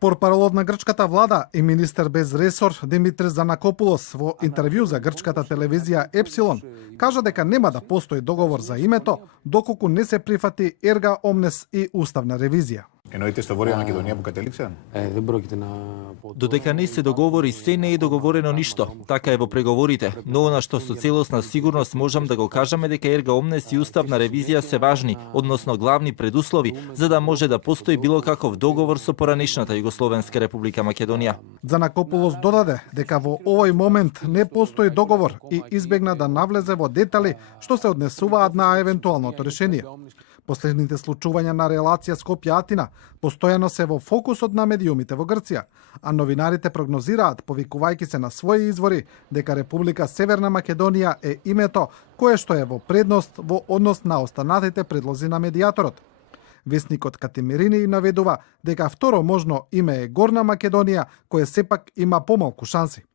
Портпаролот на грчката влада и министер без ресор Димитрис Занакопулос во интервју за грчката телевизија Епсилон кажа дека нема да постои договор за името доколку не се прифати ерга омнес и уставна ревизија. Εννοείται στο Βόρεια Μακεδονία που κατέληξαν. Δεν πρόκειται να... Додека не се договори, се не е договорено ништо. Така е во преговорите. Но она што со целосна сигурност можам да го кажеме дека ерга омнес и уставна ревизија се важни, односно главни предуслови, за да може да постои било каков договор со поранешната Југословенска република Македонија. Занакопулос додаде дека во овој момент не постои договор и избегна да навлезе во детали што се однесуваат на евентуалното решение. Последните случувања на релација Скопје-Атина постојано се во фокусот на медиумите во Грција, а новинарите прогнозираат, повикувајќи се на своји извори, дека Република Северна Македонија е името кое што е во предност во однос на останатите предлози на медијаторот. Весникот Катимирини наведува дека второ можно име е Горна Македонија, кое сепак има помалку шанси.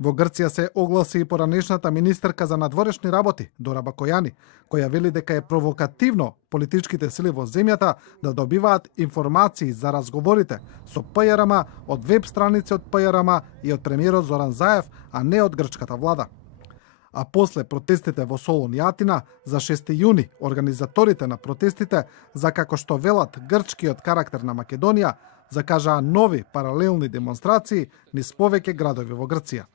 Во Грција се огласи и поранешната министерка за надворешни работи, Дора Бакојани, која вели дека е провокативно политичките сили во земјата да добиваат информации за разговорите со ПЈРМ од веб страници од ПЈРМ и од премиерот Зоран Заев, а не од грчката влада. А после протестите во Солун и Атина, за 6 јуни, организаторите на протестите, за како што велат грчкиот карактер на Македонија, закажаа нови паралелни демонстрации низ повеќе градови во Грција.